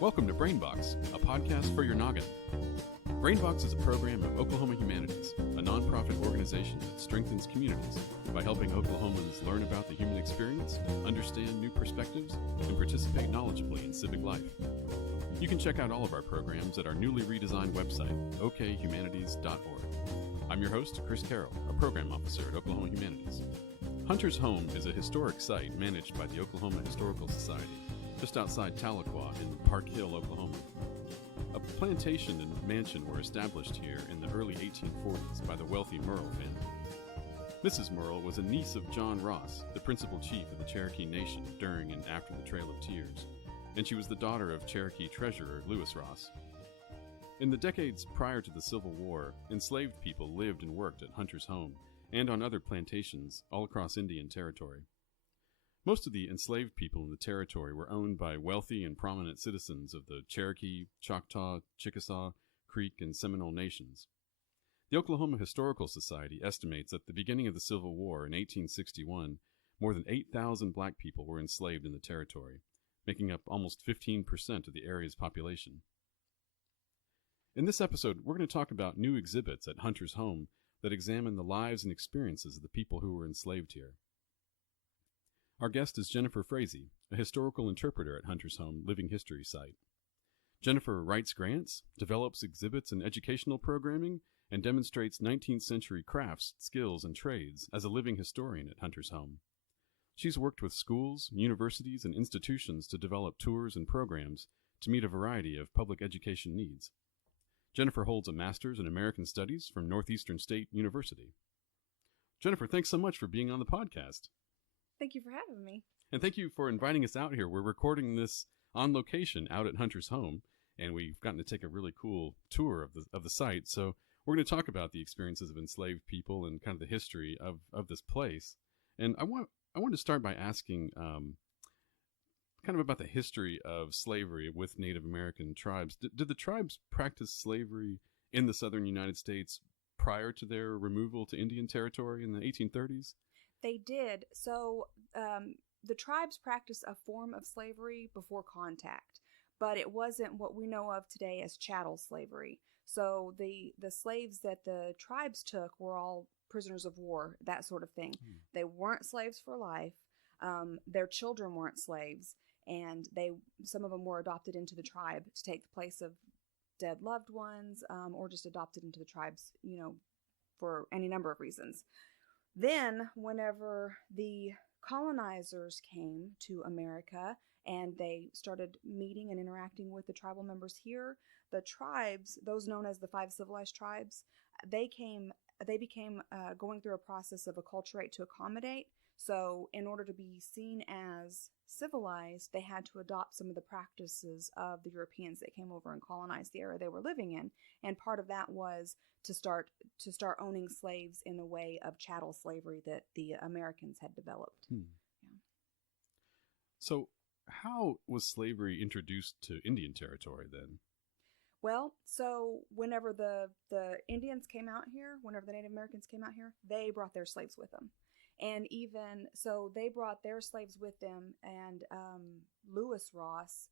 Welcome to Brainbox, a podcast for your noggin. Brainbox is a program of Oklahoma Humanities, a nonprofit organization that strengthens communities by helping Oklahomans learn about the human experience, understand new perspectives, and participate knowledgeably in civic life. You can check out all of our programs at our newly redesigned website, okhumanities.org. I'm your host, Chris Carroll, a program officer at Oklahoma Humanities. Hunter's Home is a historic site managed by the Oklahoma Historical Society, just outside Tahlequah in Park Hill, Oklahoma. A plantation and mansion were established here in the early 1840s by the wealthy Merle family. Mrs. Merle was a niece of John Ross, the principal chief of the Cherokee Nation during and after the Trail of Tears, and she was the daughter of Cherokee treasurer Lewis Ross. In the decades prior to the Civil War, enslaved people lived and worked at Hunter's Home and on other plantations all across Indian Territory. Most of the enslaved people in the territory were owned by wealthy and prominent citizens of the Cherokee, Choctaw, Chickasaw, Creek, and Seminole nations. The Oklahoma Historical Society estimates at the beginning of the Civil War in 1861, more than 8,000 black people were enslaved in the territory, making up almost 15% of the area's population. In this episode, we're going to talk about new exhibits at Hunter's Home that examine the lives and experiences of the people who were enslaved here. Our guest is Jennifer Frazee, a historical interpreter at Hunter's Home Living History site. Jennifer writes grants, develops exhibits and educational programming, and demonstrates 19th century crafts, skills, and trades as a living historian at Hunter's Home. She's worked with schools, universities, and institutions to develop tours and programs to meet a variety of public education needs. Jennifer holds a master's in American Studies from Northeastern State University. Jennifer, thanks so much for being on the podcast. Thank you for having me. And thank you for inviting us out here. We're recording this on location out at Hunter's Home, and we've gotten to take a really cool tour of the site. So we're going to talk about the experiences of enslaved people and kind of the history of this place. And I want to start by asking kind of about the history of slavery with Native American tribes. Did the tribes practice slavery in the southern United States prior to their removal to Indian Territory in the 1830s? They did. So the tribes practiced a form of slavery before contact, but it wasn't what we know of today as chattel slavery. So the slaves that the tribes took were all prisoners of war, that sort of thing. They weren't slaves for life. Their children weren't slaves, and some of them were adopted into the tribe to take the place of dead loved ones, or just adopted into the tribes, for any number of reasons. Then, whenever the colonizers came to America and they started meeting and interacting with the tribal members here, the tribes, those known as the 5 civilized tribes, they became going through a process of acculturate to accommodate. So in order to be seen as civilized, they had to adopt some of the practices of the Europeans that came over and colonized the area they were living in. And part of that was to start owning slaves in the way of chattel slavery that the Americans had developed. Yeah. So how was slavery introduced to Indian Territory then? Well, so whenever the Indians came out here, whenever the Native Americans came out here, they brought their slaves with them. And even so, they brought their slaves with them, and Lewis Ross,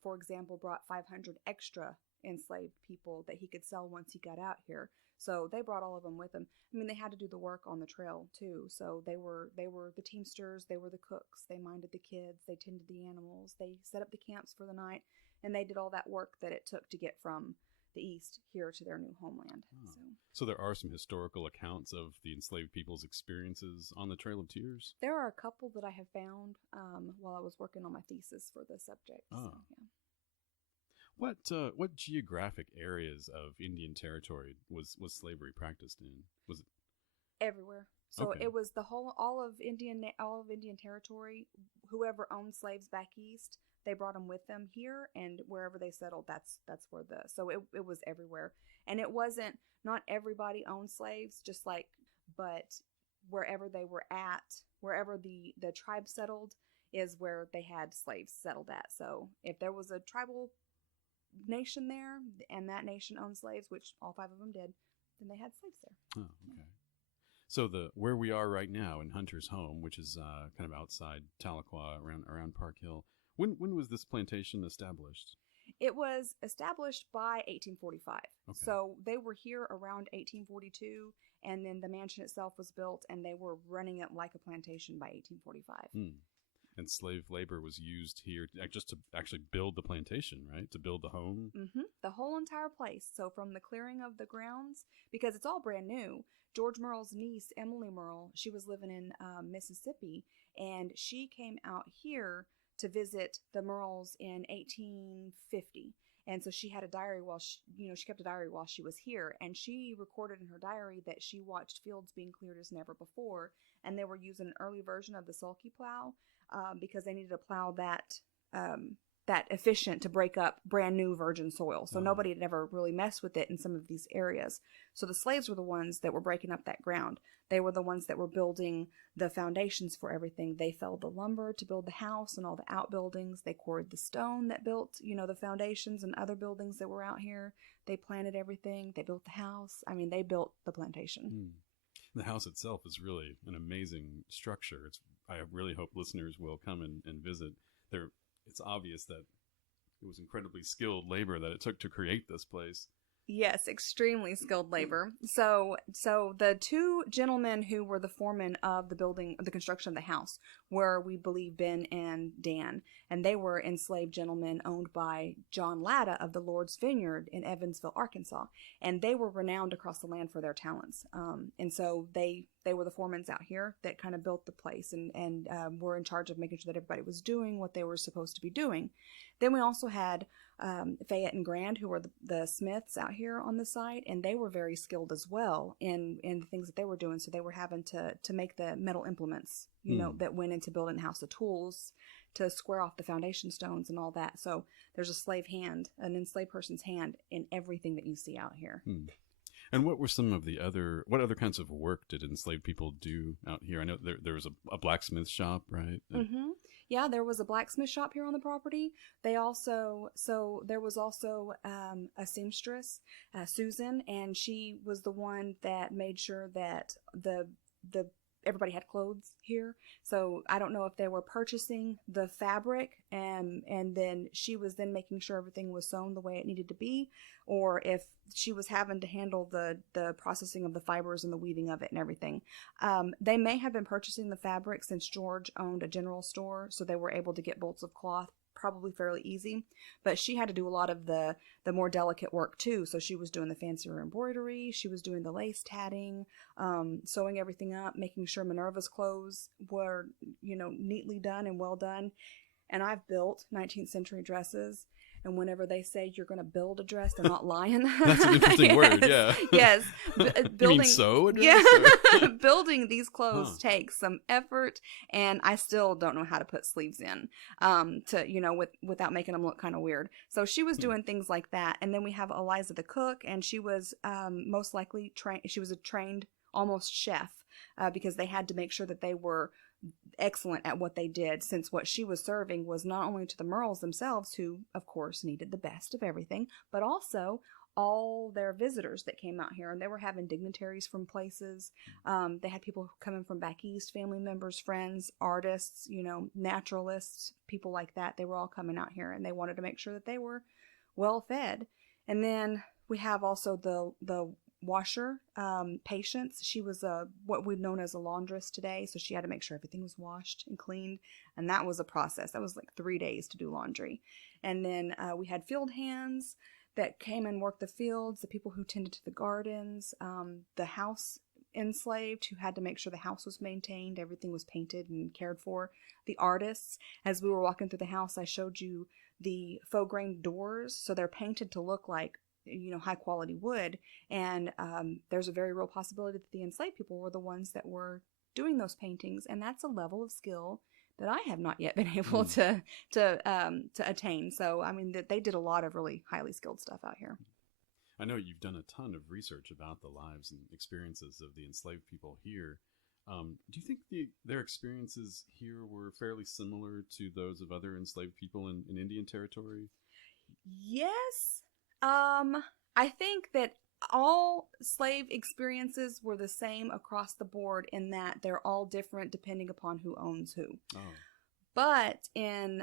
for example, brought 500 extra enslaved people that he could sell once he got out here. So they brought all of them with them. I mean, they had to do the work on the trail too. So they were the teamsters, they were the cooks, they minded the kids, they tended the animals, they set up the camps for the night, and they did all that work that it took to get from the east here to their new homeland. So there are some historical accounts of the enslaved people's experiences on the Trail of Tears? There are a couple that I have found while I was working on my thesis for the subject. Oh. So, yeah. What geographic areas of Indian Territory was slavery practiced in? Was it everywhere? So okay. It was all of Indian Territory. Whoever owned slaves back east, they brought them with them here, and wherever they settled, that's where so it was everywhere. And it wasn't, not everybody owned slaves, but wherever they were at, wherever the tribe settled is where they had slaves settled at. So if there was a tribal nation there and that nation owned slaves, which all 5 of them did, then they had slaves there. Oh, okay. So where we are right now in Hunter's Home, which is kind of outside Tahlequah, around Park Hill, when was this plantation established? It was established by 1845. Okay. So they were here around 1842, and then the mansion itself was built, and they were running it like a plantation by 1845. And slave labor was used here just to actually build the plantation, right? To build the home? The whole entire place. So from the clearing of the grounds, because it's all brand new, George Merle's niece, Emily Merle, she was living in Mississippi, and she came out here to visit the Merles in 1850. And so she had a diary she kept a diary while she was here, and she recorded in her diary that she watched fields being cleared as never before, and they were using an early version of the sulky plow because they needed a plow that efficient to break up brand new virgin soil. So nobody had ever really messed with it in some of these areas. So the slaves were the ones that were breaking up that ground. They were the ones that were building the foundations for everything. They felled the lumber to build the house and all the outbuildings. They quarried the stone that built, the foundations and other buildings that were out here. They planted everything. They built the house. I mean, they built the plantation. The house itself is really an amazing structure. I really hope listeners will come and visit. It's obvious that it was incredibly skilled labor that it took to create this place. Yes, extremely skilled labor. So the two gentlemen who were the foremen of the construction of the house were, we believe, Ben and Dan, and they were enslaved gentlemen owned by John Latta of the Lord's Vineyard in Evansville, Arkansas, and they were renowned across the land for their talents. And so they were the foremans out here that kind of built the place and were in charge of making sure that everybody was doing what they were supposed to be doing. Then we also had Fayette and Grand, who were the smiths out here on the site, and they were very skilled as well in the things that they were doing. So they were having to make the metal implements, that went into building the house, the tools to square off the foundation stones and all that. So there's an enslaved person's hand in everything that you see out here. And what were some of what other kinds of work did enslaved people do out here? I know there was a blacksmith shop, right? Yeah, there was a blacksmith shop here on the property. There was also a seamstress, Susan, and she was the one that made sure that everybody had clothes here. So I don't know if they were purchasing the fabric and then she was then making sure everything was sewn the way it needed to be, or if she was having to handle the processing of the fibers and the weaving of it and everything. They may have been purchasing the fabric since George owned a general store, so they were able to get bolts of cloth probably fairly easy, but she had to do a lot of the more delicate work too. So she was doing the fancier embroidery, she was doing the lace tatting, sewing everything up, making sure Minerva's clothes were, neatly done and well done. And I've built 19th century dresses, and whenever they say you're going to build a dress, they're not lying. That's an interesting word, yeah. Yes. Building, you mean sew a dress? Yeah. Building these clothes takes some effort, and I still don't know how to put sleeves in without making them look kind of weird. So she was doing things like that. And then we have Eliza the cook, and she was most likely she was a trained almost chef because they had to make sure that they were excellent at what they did, since what she was serving was not only to the Merles themselves, who of course needed the best of everything, but also all their visitors that came out here. And they were having dignitaries from places. They had people coming from back east, family members, friends, artists, naturalists, people like that. They were all coming out here, and they wanted to make sure that they were well fed. And then we have also the washer, Patience. She was what we've known as a laundress today, so she had to make sure everything was washed and cleaned, and that was a process. That was like 3 days to do laundry. And then we had field hands that came and worked the fields, the people who tended to the gardens, the house enslaved who had to make sure the house was maintained, everything was painted and cared for, the artists. As we were walking through the house, I showed you the faux grain doors, so they're painted to look like high quality wood, and there's a very real possibility that the enslaved people were the ones that were doing those paintings, and that's a level of skill that I have not yet been able to attain. So I mean, that they did a lot of really highly skilled stuff out here. I know you've done a ton of research about the lives and experiences of the enslaved people here. Do you think their experiences here were fairly similar to those of other enslaved people in Indian Territory? Yes. I think that all slave experiences were the same across the board, in that they're all different depending upon who owns who. Oh. But in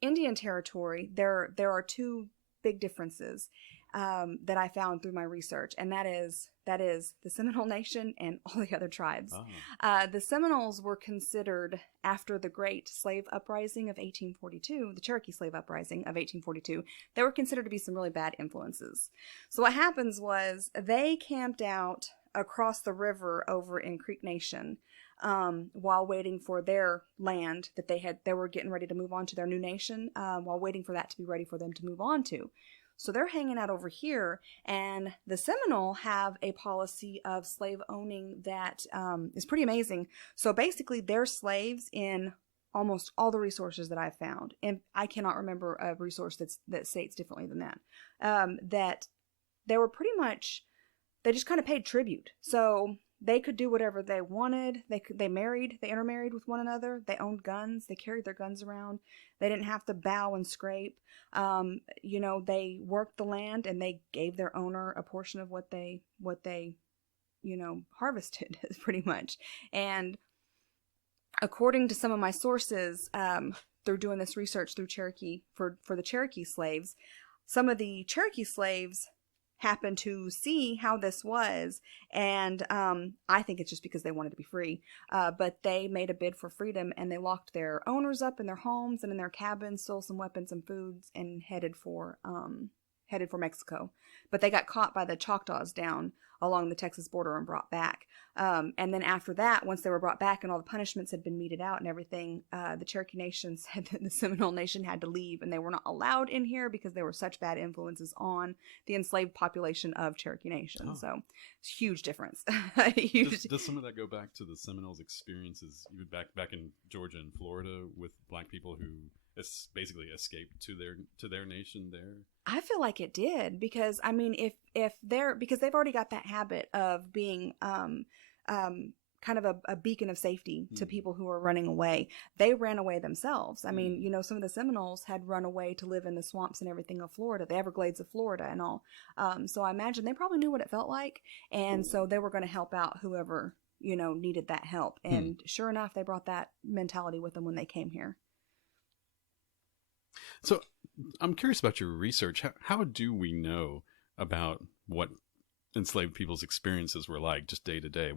Indian Territory, there are two big differences that I found through my research, and that is the Seminole Nation and all the other tribes. Oh. The Seminoles were considered, after the Great Slave Uprising of 1842, the Cherokee Slave Uprising of 1842, they were considered to be some really bad influences. So what happens was they camped out across the river over in Creek Nation while waiting for their land that they were getting ready to move on to their new nation, while waiting for that to be ready for them to move on to. So they're hanging out over here, and the Seminole have a policy of slave owning that is pretty amazing. So basically, they're slaves in almost all the resources that I've found, and I cannot remember a resource that states differently than that. That they were pretty much, they just kind of paid tribute. So they could do whatever they wanted. They intermarried with one another. They owned guns. They carried their guns around. They didn't have to bow and scrape. They worked the land, and they gave their owner a portion of what they harvested, pretty much. And according to some of my sources, through doing this research through Cherokee for the Cherokee slaves, some of the Cherokee slaves happened to see how this was, and I think it's just because they wanted to be free, but they made a bid for freedom, and they locked their owners up in their homes and in their cabins, stole some weapons and foods, and headed for Mexico. But they got caught by the Choctaws down along the Texas border and brought back. And then after that, once they were brought back and all the punishments had been meted out and everything, the Cherokee Nation said that the Seminole Nation had to leave, and they were not allowed in here because they were such bad influences on the enslaved population of Cherokee Nation. Oh. So it's a huge difference. Does some of that go back to the Seminoles' experiences even back in Georgia and Florida with black people who basically escaped to their nation there? I feel like it did, because I mean, because they've already got that habit of being kind of a beacon of safety to people who are running away. They ran away themselves. I mean, some of the Seminoles had run away to live in the swamps and everything of Florida, the Everglades of Florida and all. So I imagine they probably knew what it felt like, and so they were going to help out whoever needed that help. And sure enough, they brought that mentality with them when they came here. So I'm curious about your research. How do we know about what enslaved people's experiences were like just day to day?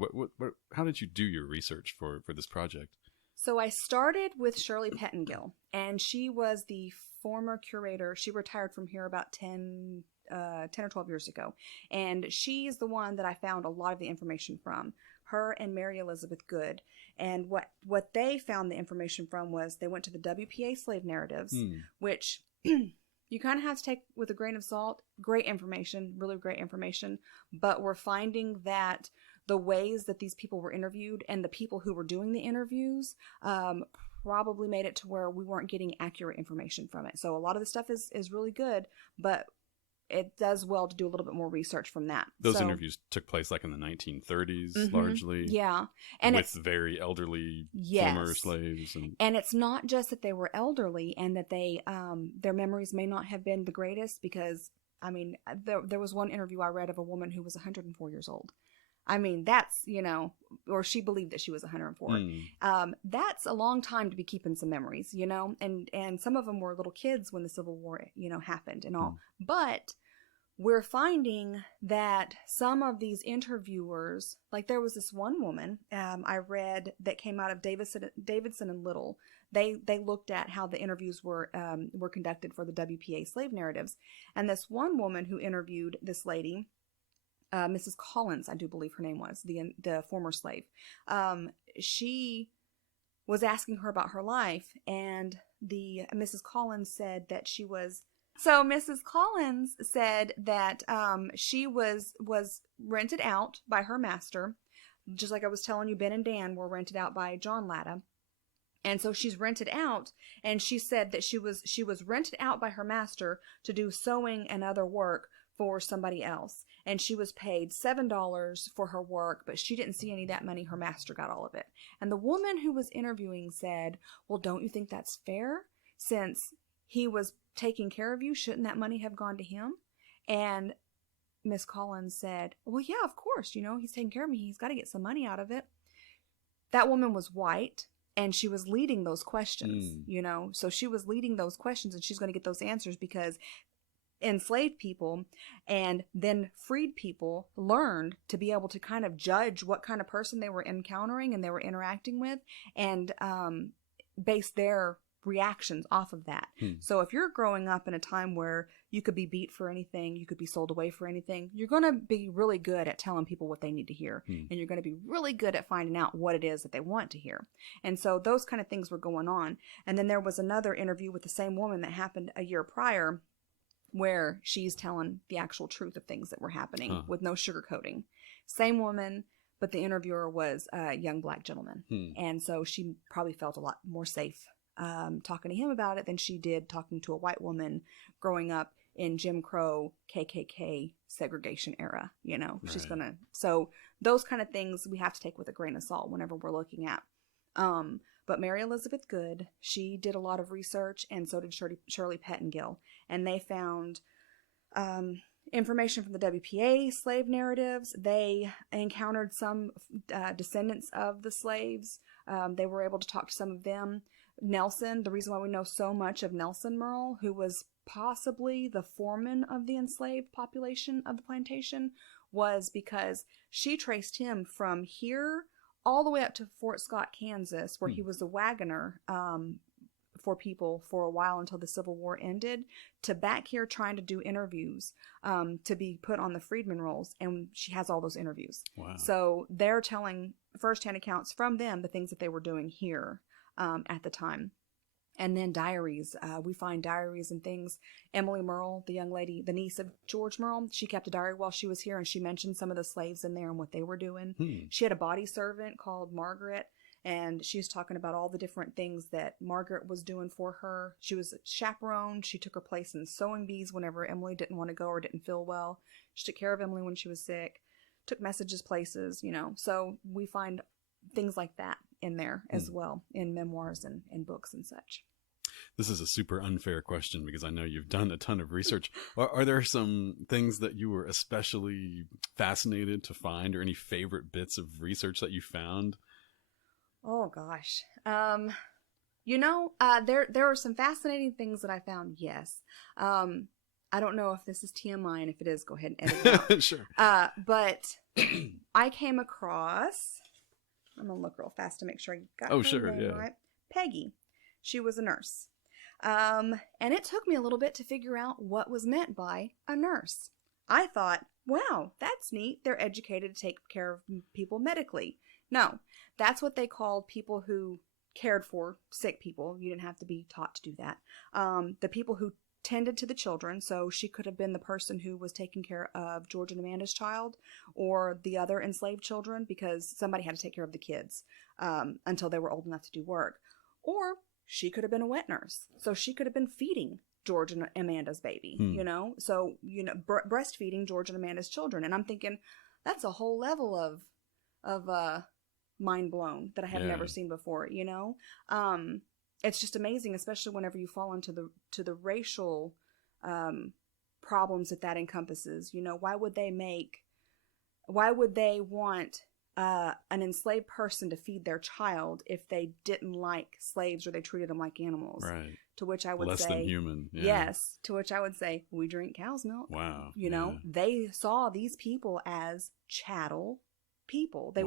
How did you do your research for this project? So I started with Shirley Pettengill, and she was the former curator. She retired from here about 10 or 12 years ago. And she's the one that I found a lot of the information from. Her and Mary Elizabeth Good. And what they found the information from was they went to the WPA slave narratives, which you kind of have to take with a grain of salt. Great information, really great information. But we're finding that the ways that these people were interviewed and the people who were doing the interviews probably made it to where we weren't getting accurate information from it. So a lot of the stuff is really good, but it does well to do a little bit more research from that. Those interviews took place like in the 1930s, largely. Yeah. And with very elderly former slaves. And it's not just that they were elderly and that they their memories may not have been the greatest, because, I mean, there was one interview I read of a woman who was 104 years old. I mean, that's, or she believed that she was 104. That's a long time to be keeping some memories, and some of them were little kids when the Civil War, happened and all. But we're finding that some of these interviewers, like there was this one woman I read that came out of Davidson and Little. They looked at how the interviews were conducted for the WPA slave narratives. And this one woman who interviewed this lady, Mrs. Collins, I do believe her name was, the former slave. She was asking her about her life, and Mrs. Collins said that she was. So Mrs. Collins said that she was rented out by her master, just like I was telling you. Ben and Dan were rented out by John Latta. And so she's rented out, and she said that she was rented out by her master to do sewing and other work for somebody else. And she was paid $7 for her work, but she didn't see any of that money. Her master got all of it. And the woman who was interviewing said, well, don't you think that's fair? Since he was taking care of you, shouldn't that money have gone to him? And Miss Collins said, well, yeah, of course, he's taking care of me. He's got to get some money out of it. That woman was white, And she was leading those questions, you know, so she was leading those questions, and she's going to get those answers because enslaved people and then freed people learned to be able to kind of judge what kind of person they were encountering and they were interacting with, and base their reactions off of that. So if you're growing up in a time where you could be beat for anything, you could be sold away for anything, you're going to be really good at telling people what they need to hear. And you're going to be really good at finding out what it is that they want to hear. And so those kind of things were going on. And then there was another interview with the same woman that happened a year prior, where she's telling the actual truth of things that were happening with no sugarcoating. Same woman, but the interviewer was a young black gentleman. And so she probably felt a lot more safe talking to him about it than she did talking to a white woman growing up in Jim Crow, KKK segregation era. You know, she's gonna, so those kind of things we have to take with a grain of salt whenever we're looking at. But Mary Elizabeth Good, she did a lot of research, and so did Shirley Pettengill. And they found information from the WPA slave narratives. They encountered some descendants of the slaves. They were able to talk to some of them. Nelson, the reason why we know so much of Nelson Merle, who was possibly the foreman of the enslaved population of the plantation, was because she traced him from here all the way up to Fort Scott, Kansas, where he was a wagoner for people for a while until the Civil War ended, to back here trying to do interviews to be put on the freedmen rolls. And she has all those interviews. Wow. So they're telling firsthand accounts from them, the things that they were doing here at the time. And then diaries. We find diaries and things. Emily Merle, the young lady, the niece of George Merle, she kept a diary while she was here, and she mentioned some of the slaves in there and what they were doing. She had a body servant called Margaret, and she was talking about all the different things that Margaret was doing for her. She was a chaperone. She took her place in sewing bees whenever Emily didn't want to go or didn't feel well. She took care of Emily when she was sick, took messages places, you know. So we find things like that in there as well, in memoirs and books and such. This is a super unfair question because I know you've done a ton of research. Are there some things that you were especially fascinated to find, or any favorite bits of research that you found? Oh gosh. You know, there are some fascinating things that I found. Yes. I don't know if this is TMI, and if it is, go ahead and edit it out. Sure. But I came across, I'm gonna look real fast to make sure I got her name right. Peggy. She was a nurse. And it took me a little bit to figure out what was meant by a nurse. I thought, wow, that's neat. They're educated to take care of people medically. No, that's what they called people who cared for sick people. You didn't have to be taught to do that. The people who tended to the children. So she could have been the person who was taking care of George and Amanda's child, or the other enslaved children, because somebody had to take care of the kids until they were old enough to do work. Or she could have been a wet nurse. So she could have been feeding George and Amanda's baby, you know? So, you know, breastfeeding George and Amanda's children. And I'm thinking, that's a whole level of mind blown that I have never seen before, you know? It's just amazing, especially whenever you fall into the racial problems that encompasses. You know, why would they want an enslaved person to feed their child if they didn't like slaves or they treated them like animals? Right. To which I would say, less than human. Yeah. Yes. To which I would say, we drink cow's milk. Wow. You know, they saw these people as chattel people. They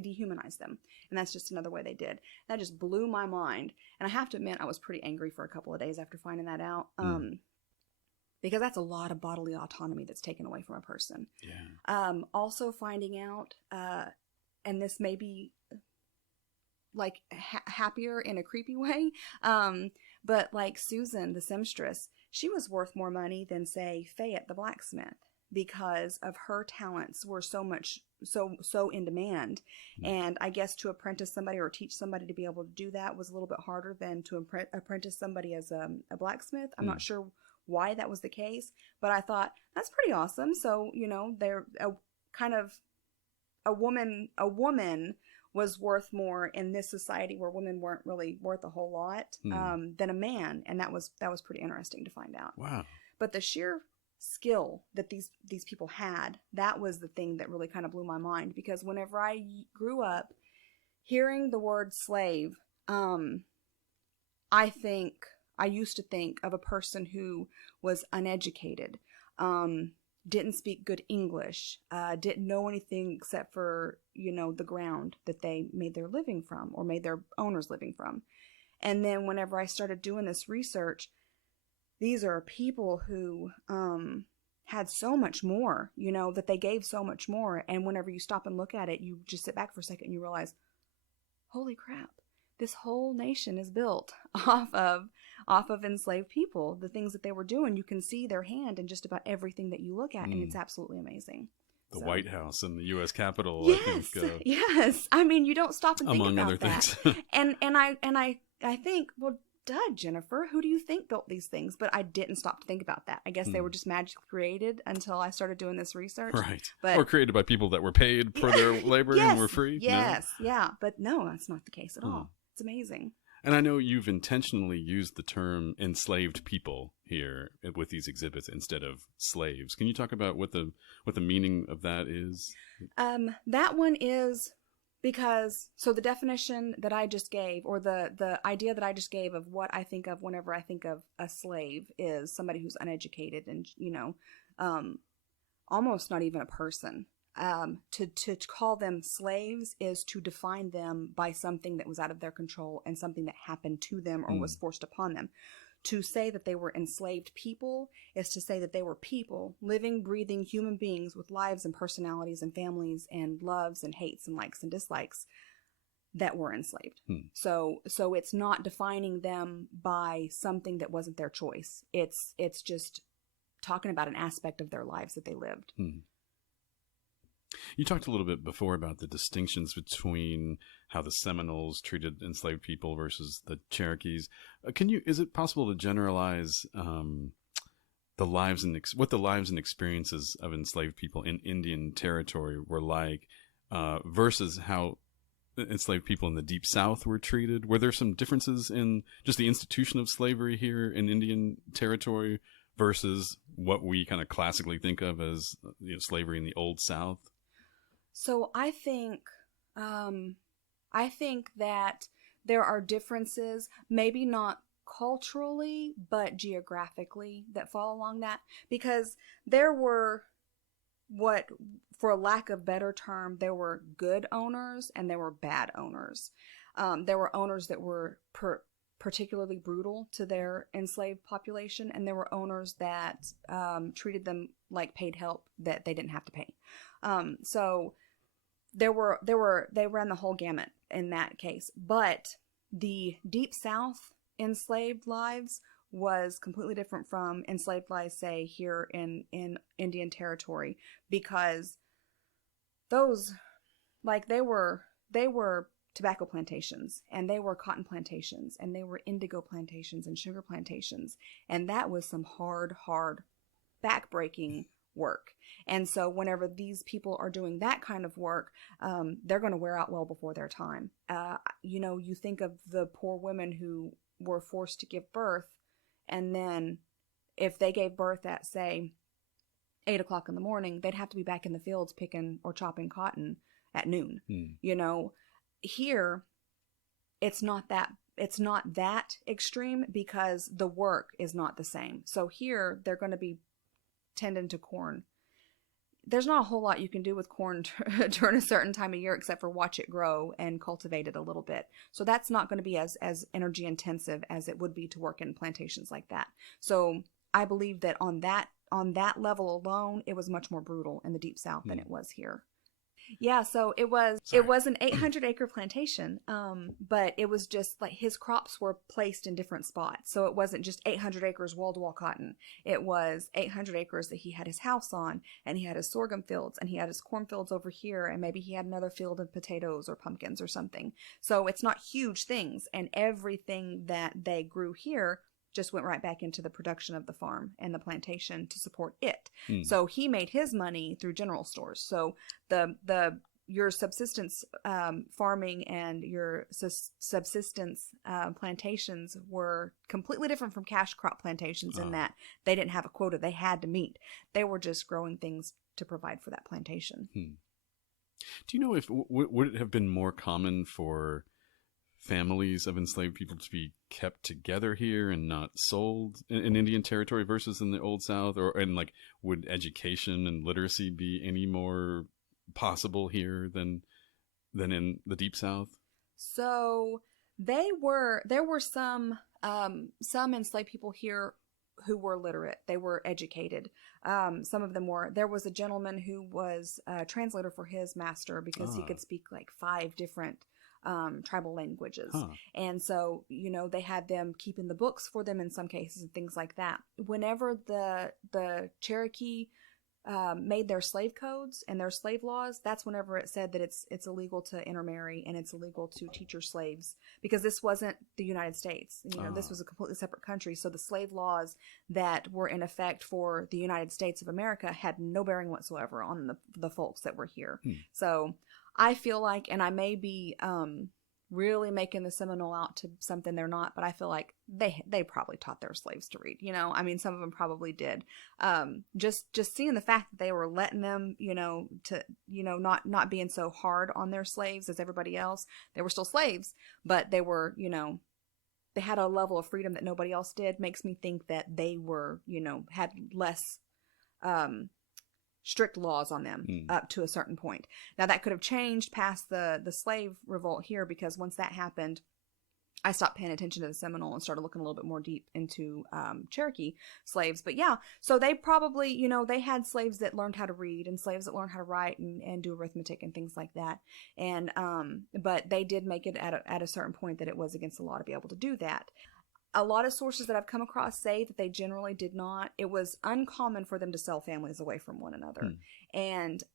dehumanized them. And that's just another way they did. That just blew my mind. And I have to admit, I was pretty angry for a couple of days after finding that out. Because that's a lot of bodily autonomy that's taken away from a person. Yeah. Also finding out, and this may be like happier in a creepy way, but like Susan, the seamstress, she was worth more money than, say, Fayette, the blacksmith, because of her talents were so in demand. And I guess to apprentice somebody or teach somebody to be able to do that was a little bit harder than to apprentice somebody as a blacksmith. I'm not sure why that was the case, but I thought that's pretty awesome. So, you know, they're a woman was worth more in this society where women weren't really worth a whole lot than a man. And that was pretty interesting to find out. Wow. But the sheer skill that these people had, that was the thing that really kind of blew my mind, because whenever I grew up, hearing the word slave I used to think of a person who was uneducated, didn't speak good English, didn't know anything except for, the ground that they made their living from or made their owners living from. And then whenever I started doing this research, these are people who had so much more, that they gave so much more. And whenever you stop and look at it, you just sit back for a second and you realize, holy crap, this whole nation is built off of enslaved people. The things that they were doing, you can see their hand in just about everything that you look at, and it's absolutely amazing. The White House and the U.S. Capitol, yes, I think. Yes. I mean, you don't stop and think among about other that. things. and I think, well, duh, Jennifer, who do you think built these things? But I didn't stop to think about that. I guess they were just magically created until I started doing this research. Right. Or created by people that were paid for their labor and were free. Yes. No? Yeah. But no, that's not the case at all. It's amazing. And I know you've intentionally used the term enslaved people here with these exhibits instead of slaves. Can you talk about what the meaning of that is? That one is because, so the definition that I just gave, or the idea that I just gave of what I think of whenever I think of a slave, is somebody who's uneducated and, almost not even a person. To call them slaves is to define them by something that was out of their control and something that happened to them or was forced upon them. To say that they were enslaved people is to say that they were people, living, breathing human beings with lives and personalities and families and loves and hates and likes and dislikes that were enslaved. So it's not defining them by something that wasn't their choice. It's just talking about an aspect of their lives that they lived. You talked a little bit before about the distinctions between how the Seminoles treated enslaved people versus the Cherokees. Is it possible to generalize the lives and experiences of enslaved people in Indian Territory were like versus how enslaved people in the Deep South were treated? Were there some differences in just the institution of slavery here in Indian Territory versus what we kind of classically think of as slavery in the Old South? So I think that there are differences, maybe not culturally, but geographically, that fall along that, because there were, for a lack of better term, there were good owners and there were bad owners. There were owners that were particularly brutal to their enslaved population, and there were owners that treated them like paid help that they didn't have to pay. So they ran the whole gamut in that case. But the Deep South enslaved lives was completely different from enslaved lives, say, here in Indian Territory, because those, they were tobacco plantations, and they were cotton plantations, and they were indigo plantations and sugar plantations, and that was some hard backbreaking work. And so whenever these people are doing that kind of work, they're going to wear out well before their time. You think of the poor women who were forced to give birth, and then if they gave birth at, say, 8 o'clock in the morning, they'd have to be back in the fields picking or chopping cotton at noon. Here, it's not that extreme because the work is not the same. So here, they're going to be tending to corn. There's not a whole lot you can do with corn during a certain time of year except for watch it grow and cultivate it a little bit. So that's not going to be as energy intensive as it would be to work in plantations like that. So I believe that on that level alone, it was much more brutal in the Deep South than it was here. Yeah, so it was an 800-acre plantation, but it was just like his crops were placed in different spots. So it wasn't just 800 acres wall-to-wall cotton. It was 800 acres that he had his house on, and he had his sorghum fields, and he had his cornfields over here, and maybe he had another field of potatoes or pumpkins or something. So it's not huge things, and everything that they grew here just went right back into the production of the farm and the plantation to support it. So he made his money through general stores. So your subsistence farming and your subsistence plantations were completely different from cash crop plantations in that they didn't have a quota they had to meet. They were just growing things to provide for that plantation. Do you know if would it have been more common for families of enslaved people to be kept together here and not sold in Indian territory versus in the Old South? And like, would education and literacy be any more possible here than in the Deep South? So there were some enslaved people here who were literate. They were educated. Some of them were. There was a gentleman who was a translator for his master because he could speak like 5 different tribal languages. And so, they had them keeping the books for them in some cases and things like that. Whenever the Cherokee made their slave codes and their slave laws, that's whenever it said that it's illegal to intermarry and it's illegal to teach your slaves, because this wasn't the United States. This was a completely separate country. So the slave laws that were in effect for the United States of America had no bearing whatsoever on the folks that were here. So I feel like, and I may be really making the Seminole out to something they're not, but I feel like they probably taught their slaves to read. Some of them probably did. Just seeing the fact that they were letting them, not being so hard on their slaves as everybody else. They were still slaves, but they were, they had a level of freedom that nobody else did. Makes me think that they were, had less strict laws on them up to a certain point. Now that could have changed past the slave revolt here, because once that happened, I stopped paying attention to the Seminole and started looking a little bit more deep into Cherokee slaves. But yeah, so they probably, they had slaves that learned how to read and slaves that learned how to write and do arithmetic and things like that. And but they did make it at a certain point that it was against the law to be able to do that. A lot of sources that I've come across say that they generally did not. It was uncommon for them to sell families away from one another.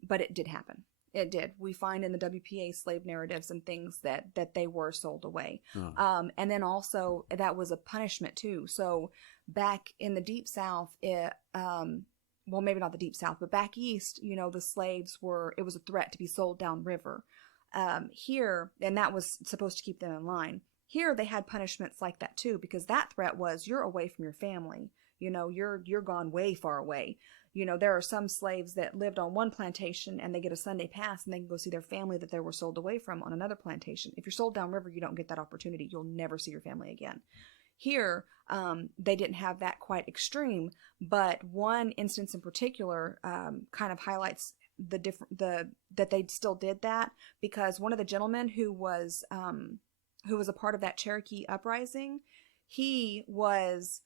But it did happen. It did. We find in the WPA slave narratives and things that they were sold away. And then also that was a punishment too. So back in the Deep South, well, maybe not the Deep South, but back east, the slaves it was a threat to be sold downriver. Here, and that was supposed to keep them in line. Here they had punishments like that too, because that threat was you're away from your family. You're gone way far away. There are some slaves that lived on one plantation and they get a Sunday pass and they can go see their family that they were sold away from on another plantation. If you're sold downriver, you don't get that opportunity. You'll never see your family again. Here, they didn't have that quite extreme, but one instance in particular kind of highlights that they still did that, because one of the gentlemen who was a part of that Cherokee uprising, he was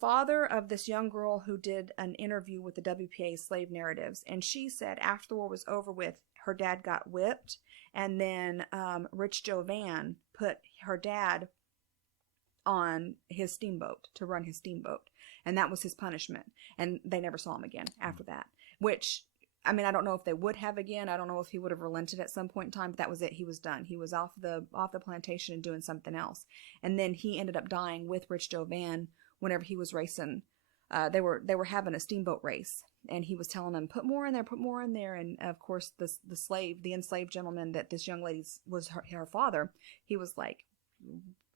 father of this young girl who did an interview with the WPA slave narratives, and she said after the war was over with, her dad got whipped, and then Rich Jovan put her dad on his steamboat to run his steamboat, and that was his punishment, and they never saw him again after that, which, I mean, I don't know if they would have again. I don't know if he would have relented at some point in time, but that was it. He was done. He was off the plantation and doing something else. And then he ended up dying with Rich Jovan whenever he was racing. They were having a steamboat race, and he was telling them, put more in there. And of course, the enslaved gentleman that this young lady was her father, he was like,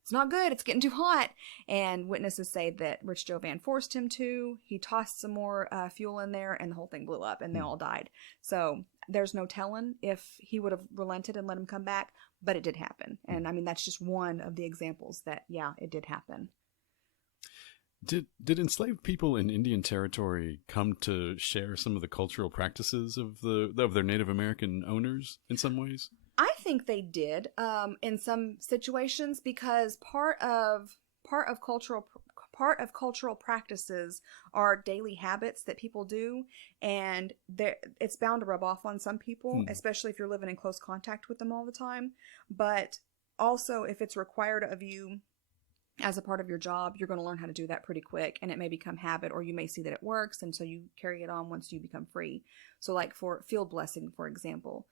it's not good. It's getting too hot. And witnesses say that Rich Jovan forced him to. He tossed some more fuel in there, and the whole thing blew up, and they all died. So there's no telling if he would have relented and let him come back, but it did happen. And I mean, that's just one of the examples that, yeah, it did happen. Did enslaved people in Indian Territory come to share some of the cultural practices of their Native American owners in some ways? I think they did in some situations, because part of cultural practices are daily habits that people do, and it's bound to rub off on some people, especially if you're living in close contact with them all the time. But also, if it's required of you as a part of your job, you're going to learn how to do that pretty quick, and it may become habit, or you may see that it works, and so you carry it on once you become free. So like for field blessing, for example,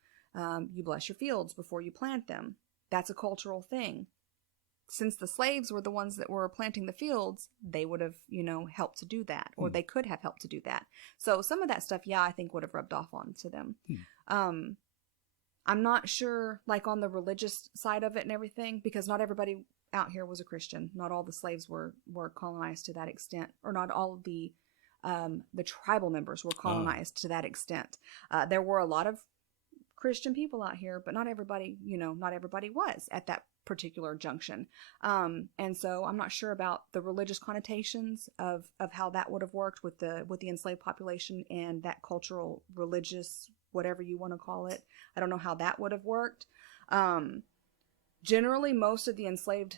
you bless your fields before you plant them. That's a cultural thing. Since the slaves were the ones that were planting the fields, they would have, helped to do that, or they could have helped to do that. So some of that stuff, yeah, I think would have rubbed off onto them. I'm not sure, like on the religious side of it and everything, because not everybody out here was a Christian. Not all the slaves were colonized to that extent, or not all of the tribal members were colonized to that extent. There were a lot of Christian people out here, but not everybody, not everybody was at that particular junction. And so I'm not sure about the religious connotations of how that would have worked with the enslaved population and that cultural, religious, whatever you want to call it. I don't know how that would have worked. Generally, most of the enslaved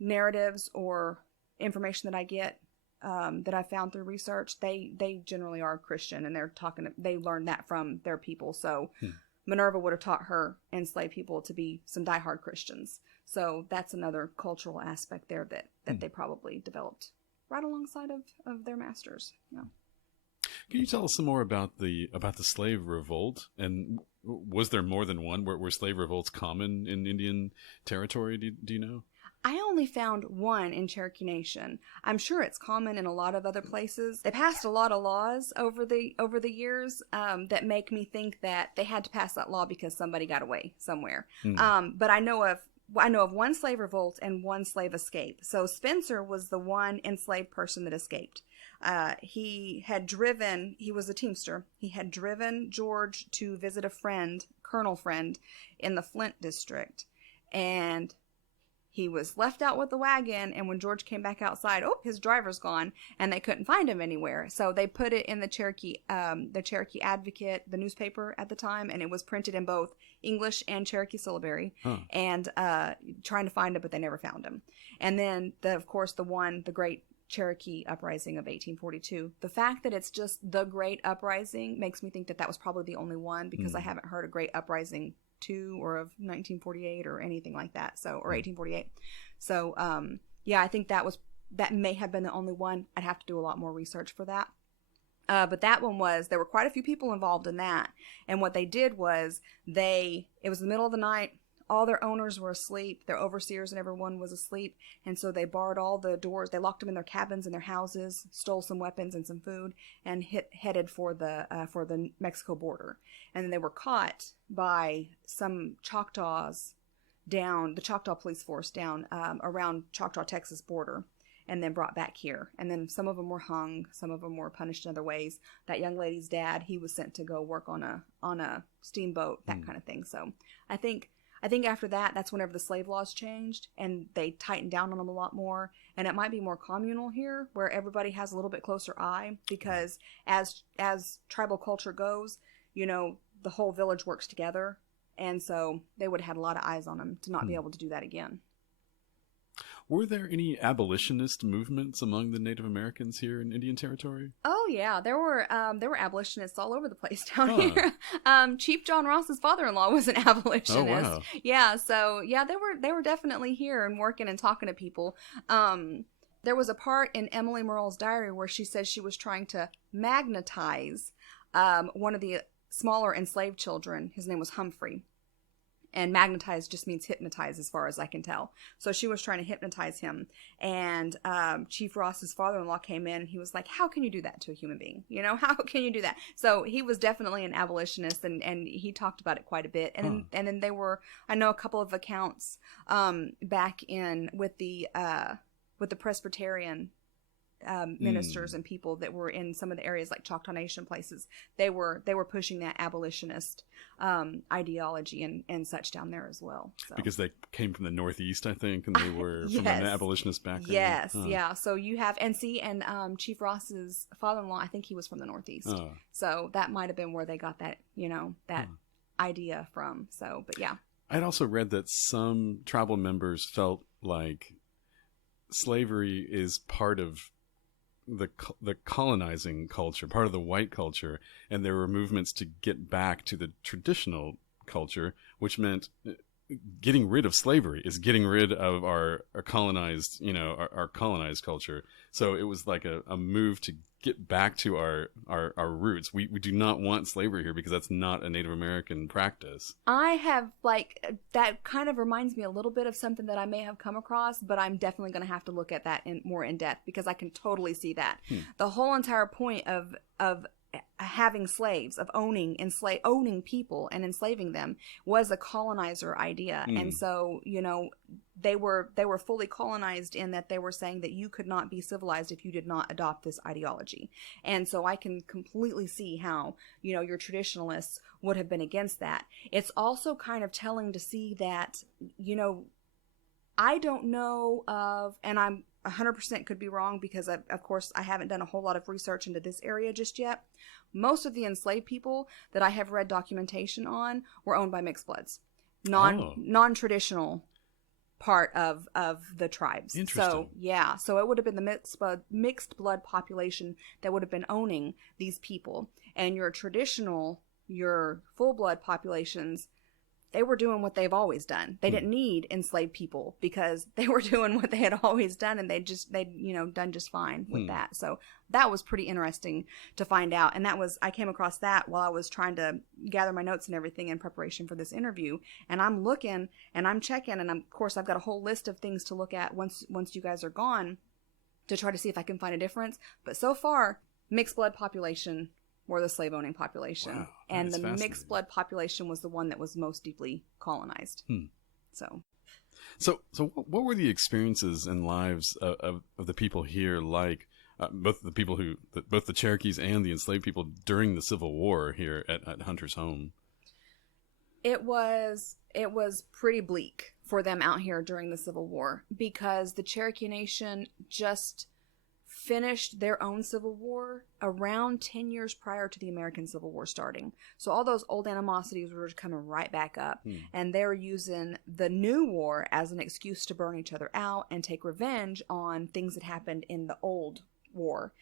narratives or information that I get, that I found through research, they generally are Christian, and they learned that from their people. So Minerva would have taught her enslaved people to be some diehard Christians. So that's another cultural aspect there that they probably developed right alongside of their masters. Yeah. Can you tell us some more about the slave revolt? And was there more than one? Were slave revolts common in Indian territory? Do you know? I only found one in Cherokee Nation. I'm sure it's common in a lot of other places. They passed a lot of laws over the years that make me think that they had to pass that law because somebody got away somewhere. But I know of one slave revolt and one slave escape. So Spencer was the one enslaved person that escaped. He was a teamster. He had driven George to visit a colonel friend in the Flint district, and he was left out with the wagon, and when George came back outside, his driver's gone, and they couldn't find him anywhere. So they put it in the Cherokee Advocate, the newspaper at the time, and it was printed in both English and Cherokee syllabary, and trying to find him, but they never found him. And then, the Great Cherokee Uprising of 1842. The fact that it's just the Great Uprising makes me think that was probably the only one, because I haven't heard a Great Uprising 2 or of 1948 or anything like that. So, or 1848. So, I think that may have been the only one. I'd have to do a lot more research for that. But that one there were quite a few people involved in that. And what they did was it was the middle of the night. All their owners were asleep. Their overseers and everyone was asleep. And so they barred all the doors. They locked them in their cabins and their houses, stole some weapons and some food, and headed for the Mexico border. And then they were caught by some Choctaws the Choctaw police force down around Choctaw, Texas border, and then brought back here. And then some of them were hung. Some of them were punished in other ways. That young lady's dad, he was sent to go work on a steamboat, that kind of thing. So I think after that's whenever the slave laws changed, and they tightened down on them a lot more. And it might be more communal here, where everybody has a little bit closer eye, because as tribal culture goes, the whole village works together. And so they would have had a lot of eyes on them to not be able to do that again. Were there any abolitionist movements among the Native Americans here in Indian Territory? Oh yeah, there were abolitionists all over the place down here. Chief John Ross's father-in-law was an abolitionist. Oh wow. Yeah, so they were definitely here and working and talking to people. There was a part in Emily Merle's diary where she says she was trying to magnetize one of the smaller enslaved children. His name was Humphrey. And magnetize just means hypnotize, as far as I can tell. So she was trying to hypnotize him. And Chief Ross's father-in-law came in, and he was like, how can you do that to a human being? How can you do that? So he was definitely an abolitionist, and he talked about it quite a bit. And then they were, I know a couple of accounts back in with the Presbyterian ministers and people that were in some of the areas like Choctaw Nation places. They were pushing that abolitionist ideology and such down there as well. So. Because they came from the Northeast, I think, and they were from an abolitionist background. Yes, yeah. So you have Chief Ross's father-in-law, I think he was from the Northeast. So that might have been where they got that, that idea from. So, but yeah. I'd also read that some tribal members felt like slavery is part of the colonizing culture, part of the white culture, and there were movements to get back to the traditional culture, which meant getting rid of slavery is getting rid of our colonized, our colonized culture. So it was like a move to get back to our roots. We do not want slavery here because that's not a Native American practice. I have that kind of reminds me a little bit of something that I may have come across, but I'm definitely going to have to look at that more in depth, because I can totally see that. The whole entire point of having slaves, of owning people and enslaving them was a colonizer idea. And so, they were fully colonized in that they were saying that you could not be civilized if you did not adopt this ideology. And so I can completely see how, your traditionalists would have been against that. It's also kind of telling to see that, I don't know of, and I'm 100% could be wrong because, of course, I haven't done a whole lot of research into this area just yet. Most of the enslaved people that I have read documentation on were owned by mixed bloods, non-traditional part of the tribes. Interesting. So yeah, so it would have been the mixed blood population that would have been owning these people, and your full blood populations, they were doing what they've always done. They didn't need enslaved people because they were doing what they had always done, and they'd done just fine with that. So that was pretty interesting to find out. And I came across that while I was trying to gather my notes and everything in preparation for this interview. And I'm looking and I'm checking, and of course I've got a whole list of things to look at once you guys are gone to try to see if I can find a difference. But so far, mixed blood population were the slave owning population. Wow, and the mixed blood population was the one that was most deeply colonized. So what were the experiences and lives of the people here like, both the Cherokees and the enslaved people during the Civil War here at Hunter's home? It was pretty bleak for them out here during the Civil War because the Cherokee Nation just finished their own Civil War around 10 years prior to the American Civil War starting. So all those old animosities were coming right back up, and they were using the new war as an excuse to burn each other out and take revenge on things that happened in the old war.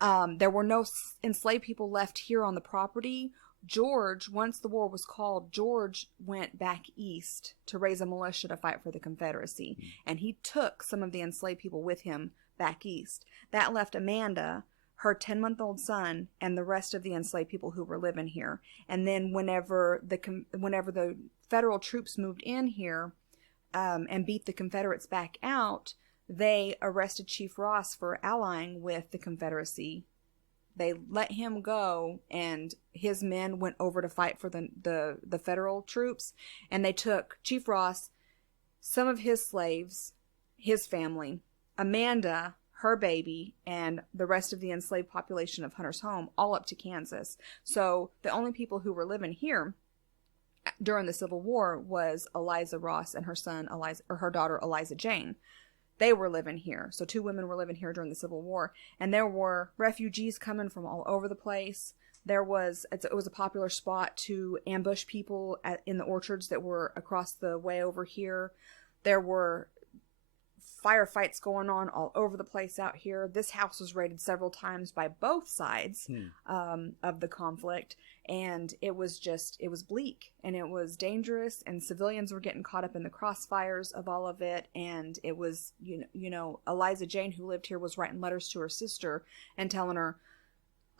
There were no enslaved people left here on the property. George, once the war was called, George went back east to raise a militia to fight for the Confederacy, and he took some of the enslaved people with him back east. That left Amanda, her 10-month-old son, and the rest of the enslaved people who were living here. And then whenever the federal troops moved in here and beat the Confederates back out, they arrested Chief Ross for allying with the Confederacy. They let him go, and his men went over to fight for the federal troops, and they took Chief Ross, some of his slaves, his family, Amanda, her baby, and the rest of the enslaved population of Hunter's home all up to Kansas. So the only people who were living here during the Civil War was Eliza Ross and her daughter Eliza Jane. They were living here. So 2 women were living here during the Civil War, and there were refugees coming from all over the place. It was a popular spot to ambush people in the orchards that were across the way over here. There were firefights going on all over the place out here. This house was raided several times by both sides of the conflict, and it was bleak, and it was dangerous, and civilians were getting caught up in the crossfires of all of it. And it was, Eliza Jane, who lived here, was writing letters to her sister and telling her,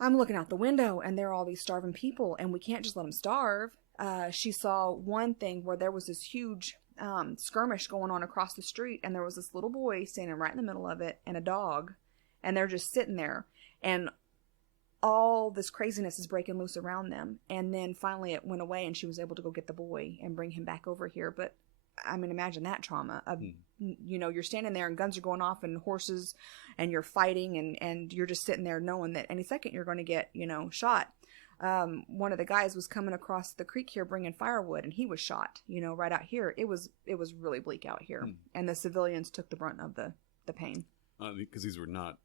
I'm looking out the window and there are all these starving people, and we can't just let them starve. She saw one thing where there was this huge skirmish going on across the street, and there was this little boy standing right in the middle of it and a dog, and they're just sitting there, and all this craziness is breaking loose around them. And then finally it went away, and she was able to go get the boy and bring him back over here. But I mean, imagine that trauma. You're standing there and guns are going off and horses, and you're fighting, and you're just sitting there knowing that any second you're going to get shot. One of the guys was coming across the creek here bringing firewood, and he was shot, right out here. It was really bleak out here, and the civilians took the brunt of the pain. Because these were not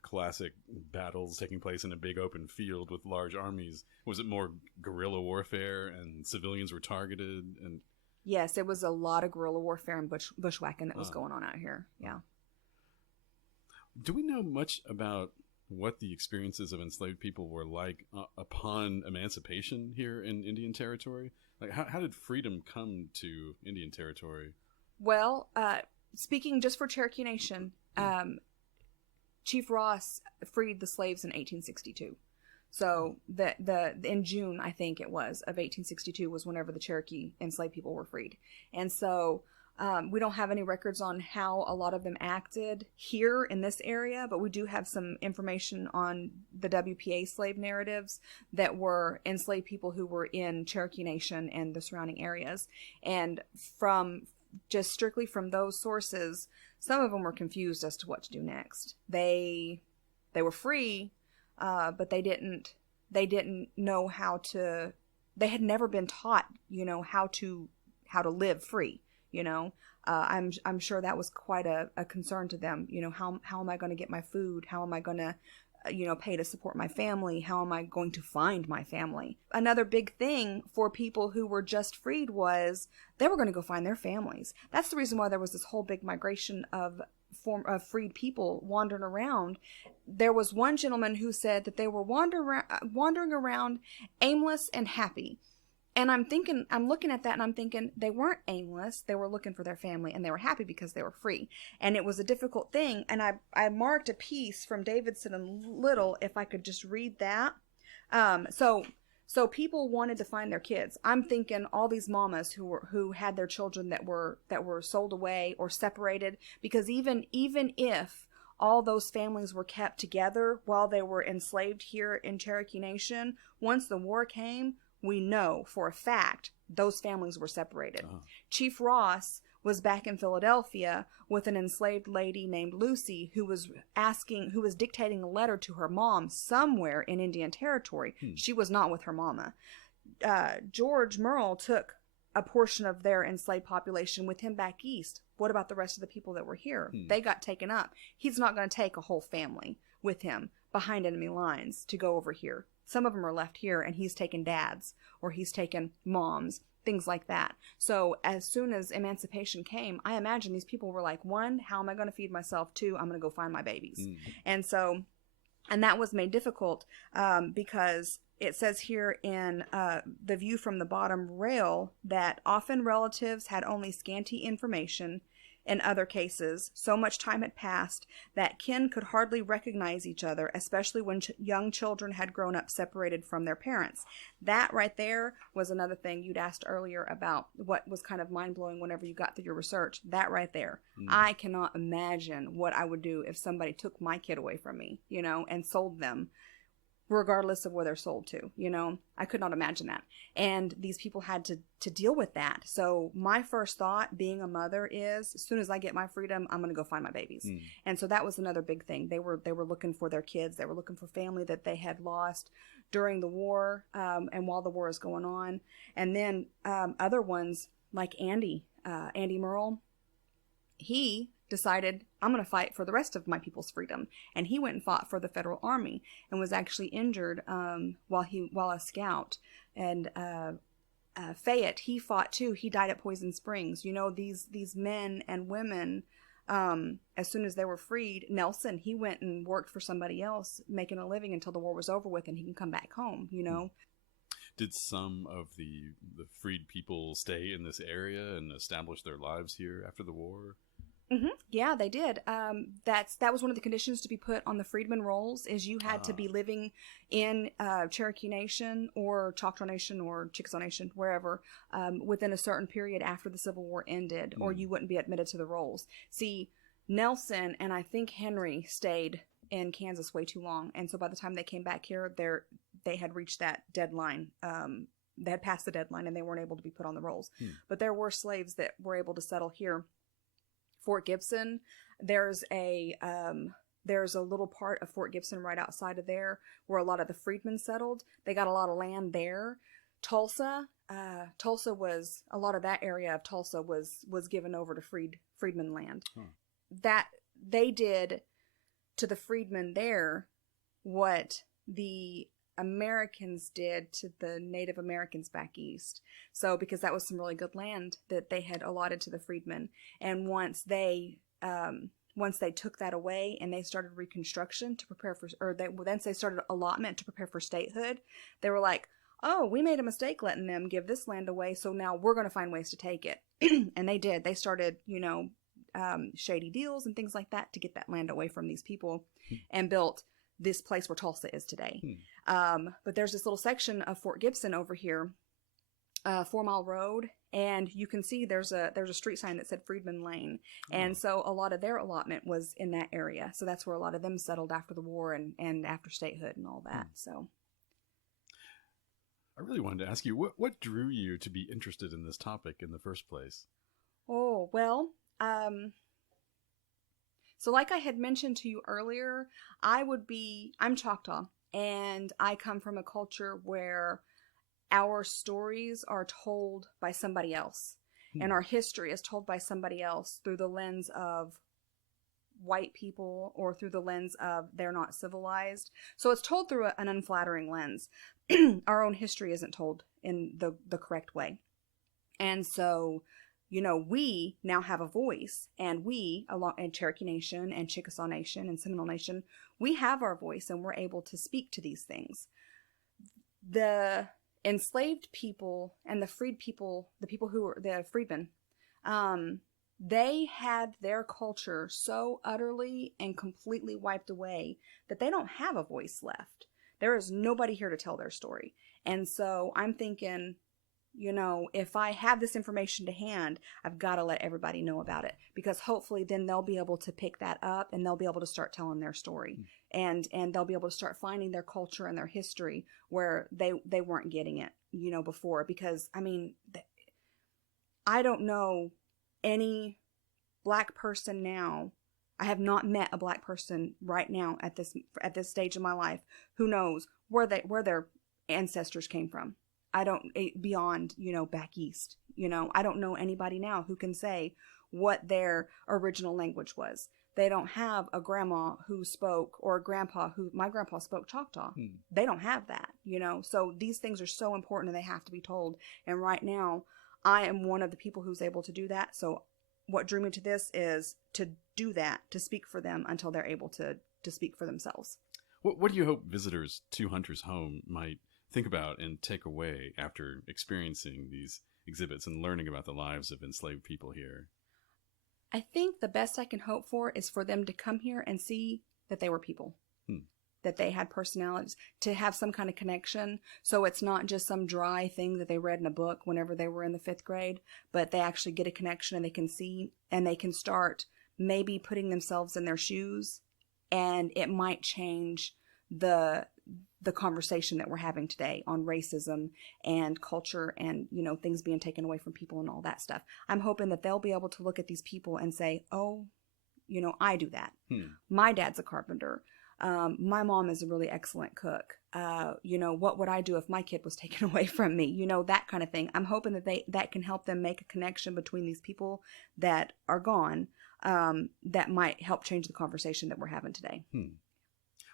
classic battles taking place in a big open field with large armies. Was it more guerrilla warfare, and civilians were targeted? And yes, it was a lot of guerrilla warfare and bushwhacking that was going on out here. Yeah. Do we know much about what the experiences of enslaved people were like upon emancipation here in Indian Territory? Like, how did freedom come to Indian Territory? Well, speaking just for Cherokee Nation, Chief Ross freed the slaves in 1862. So in June, I think it was, of 1862 was whenever the Cherokee enslaved people were freed. And so We don't have any records on how a lot of them acted here in this area, but we do have some information on the WPA slave narratives that were enslaved people who were in Cherokee Nation and the surrounding areas. And from just strictly from those sources, some of them were confused as to what to do next. They were free, but they didn't know how to. They had never been taught, how to live free. I'm sure that was quite a concern to them. How am I going to get my food? How am I going to, pay to support my family? How am I going to find my family? Another big thing for people who were just freed was they were going to go find their families. That's the reason why there was this whole big migration of freed people wandering around. There was one gentleman who said that they were wandering around aimless and happy. And I'm looking at that and I'm thinking they weren't aimless. They were looking for their family and they were happy because they were free. And it was a difficult thing. And I marked a piece from Davidson and Little, if I could just read that. So people wanted to find their kids. I'm thinking all these mamas who had their children that were sold away or separated, because even if all those families were kept together while they were enslaved here in Cherokee Nation, once the war came, we know for a fact those families were separated. Oh. Chief Ross was back in Philadelphia with an enslaved lady named Lucy who was dictating a letter to her mom somewhere in Indian Territory. She was not with her mama. George Merle took a portion of their enslaved population with him back east. What about the rest of the people that were here? They got taken up. He's not going to take a whole family with him behind enemy lines to go over here. Some of them are left here, and he's taken dads, or he's taken moms, things like that. So as soon as emancipation came, I imagine these people were like, 1, how am I going to feed myself? 2, I'm going to go find my babies. And that was made difficult because it says here in the view from the bottom rail that often relatives had only scanty information. In other cases, so much time had passed that kin could hardly recognize each other, especially when young children had grown up separated from their parents. That right there was another thing you'd asked earlier about what was kind of mind-blowing whenever you got through your research. That right there. I cannot imagine what I would do if somebody took my kid away from me, and sold them, regardless of where they're sold to, I could not imagine that. And these people had to deal with that. So my first thought, being a mother, is as soon as I get my freedom, I'm going to go find my babies. And so that was another big thing. They were looking for their kids. They were looking for family that they had lost during the war, and while the war is going on. And then other ones like Andy Merle, he decided, I'm going to fight for the rest of my people's freedom. And he went and fought for the Federal Army and was actually injured while a scout. And Fayette, he fought too. He died at Poison Springs. These men and women, as soon as they were freed, Nelson, he went and worked for somebody else, making a living until the war was over with and he can come back home, Did some of the freed people stay in this area and establish their lives here after the war? Mm-hmm. Yeah, they did. That was one of the conditions to be put on the freedmen rolls, is you had to be living in Cherokee Nation or Choctaw Nation or Chickasaw Nation, wherever, within a certain period after the Civil War ended, or you wouldn't be admitted to the rolls. See, Nelson and I think Henry stayed in Kansas way too long, and so by the time they came back here, they had reached that deadline. They had passed the deadline, and they weren't able to be put on the rolls. But there were slaves that were able to settle here. Fort Gibson, there's a little part of Fort Gibson right outside of there where a lot of the freedmen settled. They got a lot of land there. Tulsa was, a lot of that area of Tulsa was given over to freedmen land. That they did to the freedmen there what the Americans did to the Native Americans back east. So, because that was some really good land that they had allotted to the freedmen. And once they took that away and they started Reconstruction to prepare for, once they started allotment to prepare for statehood, they were like, oh, we made a mistake letting them give this land away, so now we're going to find ways to take it. And they did. They started, shady deals and things like that to get that land away from these people and built this place where Tulsa is today. But there's this little section of Fort Gibson over here 4 Mile Road, and you can see there's a street sign that said Freedman Lane, and so a lot of their allotment was in that area. So that's where a lot of them settled after the war and after statehood and all that. So I really wanted to ask you, what drew you to be interested in this topic in the first place? Oh, well, so like I had mentioned to you earlier, I'm Choctaw, and I come from a culture where our stories are told by somebody else, and our history is told by somebody else through the lens of white people or through the lens of they're not civilized. So it's told through an unflattering lens. Our own history isn't told in the correct way. And so, we now have a voice, and we, along in Cherokee Nation and Chickasaw Nation and Seminole Nation, we have our voice, and we're able to speak to these things. The enslaved people and the freed people, the people who were the freedmen, they had their culture so utterly and completely wiped away that they don't have a voice left. There is nobody here to tell their story. And so I'm thinking, if I have this information to hand, I've got to let everybody know about it, because hopefully then they'll be able to pick that up and they'll be able to start telling their story, and they'll be able to start finding their culture and their history where they weren't getting it, before. Because I don't know any Black person now. I have not met a Black person right now at this stage of my life who knows where their ancestors came from. I don't, beyond, back east, I don't know anybody now who can say what their original language was. They don't have a grandma who spoke, or a grandpa my grandpa spoke Choctaw. They don't have that, so these things are so important and they have to be told. And right now I am one of the people who's able to do that. So what drew me to this is to do that, to speak for them until they're able to speak for themselves. What do you hope visitors to Hunter's Home might think about and take away after experiencing these exhibits and learning about the lives of enslaved people here? I think the best I can hope for is for them to come here and see that they were people, that they had personalities, to have some kind of connection. So it's not just some dry thing that they read in a book whenever they were in the 5th grade, but they actually get a connection and they can see, and they can start maybe putting themselves in their shoes, and it might change the conversation that we're having today on racism and culture and, things being taken away from people and all that stuff. I'm hoping that they'll be able to look at these people and say, oh, I do that. My dad's a carpenter. My mom is a really excellent cook. What would I do if my kid was taken away from me? That kind of thing. I'm hoping that that can help them make a connection between these people that are gone, that might help change the conversation that we're having today.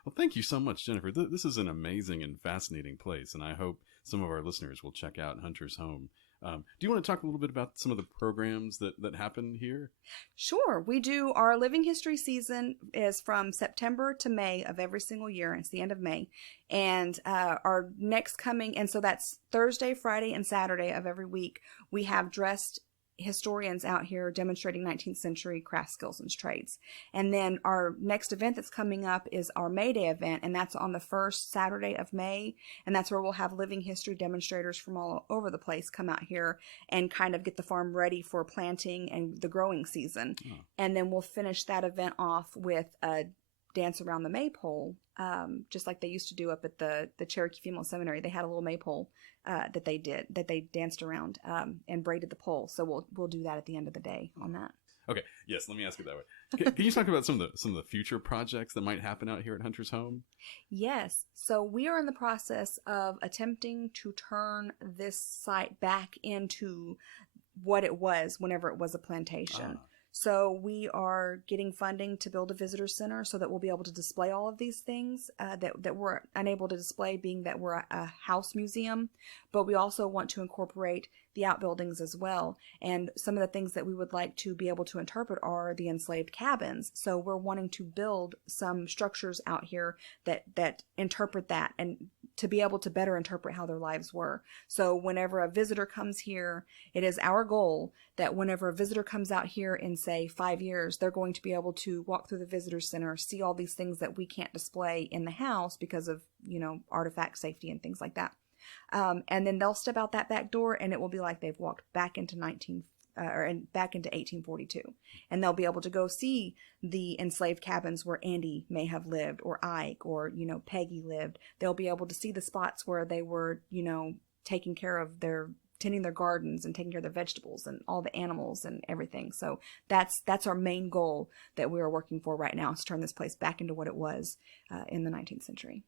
Well, thank you so much, Jennifer. This is an amazing and fascinating place, and I hope some of our listeners will check out Hunter's Home. Do you want to talk a little bit about some of the programs that happen here? Sure. We do. Our Living History season is from September to May of every single year. It's the end of May. And our next coming, and so that's Thursday, Friday, and Saturday of every week, we have dressed historians out here demonstrating 19th century craft skills and trades. And then our next event that's coming up is our May Day event, and that's on the first Saturday of May, and that's where we'll have living history demonstrators from all over the place come out here and kind of get the farm ready for planting and the growing season. And then we'll finish that event off with a dance around the maypole, just like they used to do up at the Cherokee Female Seminary. They had a little maypole that they danced around and braided the pole. So we'll do that at the end of the day on that. Okay. Yes. Let me ask it that way. Can you talk about some of the future projects that might happen out here at Hunter's Home? Yes. So we are in the process of attempting to turn this site back into what it was whenever it was a plantation. So we are getting funding to build a visitor center so that we'll be able to display all of these things that we're unable to display, being that we're a house museum. But we also want to incorporate the outbuildings as well. And some of the things that we would like to be able to interpret are the enslaved cabins. So we're wanting to build some structures out here that interpret that, and to be able to better interpret how their lives were. So whenever a visitor comes here, it is our goal that whenever a visitor comes out here in, say, 5 years, they're going to be able to walk through the visitor center, see all these things that we can't display in the house because of, artifact safety and things like that. And then they'll step out that back door, and it will be like they've walked back into 1842, and they'll be able to go see the enslaved cabins where Andy may have lived, or Ike, or Peggy lived. They'll be able to see the spots where they were taking care of tending their gardens and taking care of their vegetables and all the animals and everything. So that's our main goal that we are working for right now, is to turn this place back into what it was in the 19th century.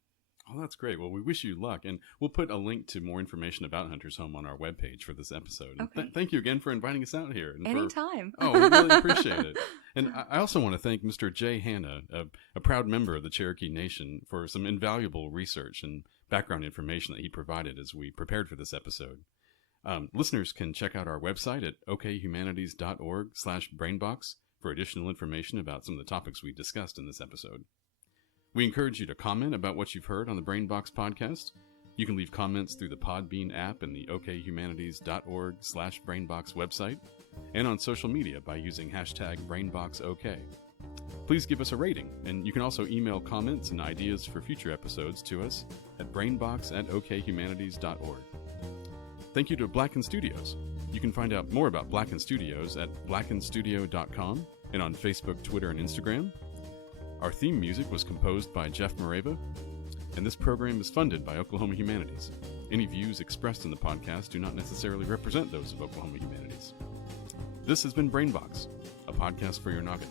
Oh, that's great. Well, we wish you luck, and we'll put a link to more information about Hunter's Home on our webpage for this episode. Okay. Thank you again for inviting us out here. And Anytime. we really appreciate it. And I also want to thank Mr. Jay Hanna, a proud member of the Cherokee Nation, for some invaluable research and background information that he provided as we prepared for this episode. Listeners can check out our website at okhumanities.org/brainbox for additional information about some of the topics we discussed in this episode. We encourage you to comment about what you've heard on the BrainBox podcast. You can leave comments through the Podbean app and the okhumanities.org/brainbox website, and on social media by using #BrainBoxOK. Please give us a rating, and you can also email comments and ideas for future episodes to us at brainbox@okhumanities.org. Thank you to Blacken Studios. You can find out more about Blacken Studios at blackenstudio.com and on Facebook, Twitter, and Instagram. Our theme music was composed by Jeff Moreva, and this program is funded by Oklahoma Humanities. Any views expressed in the podcast do not necessarily represent those of Oklahoma Humanities. This has been BrainBox, a podcast for your noggin.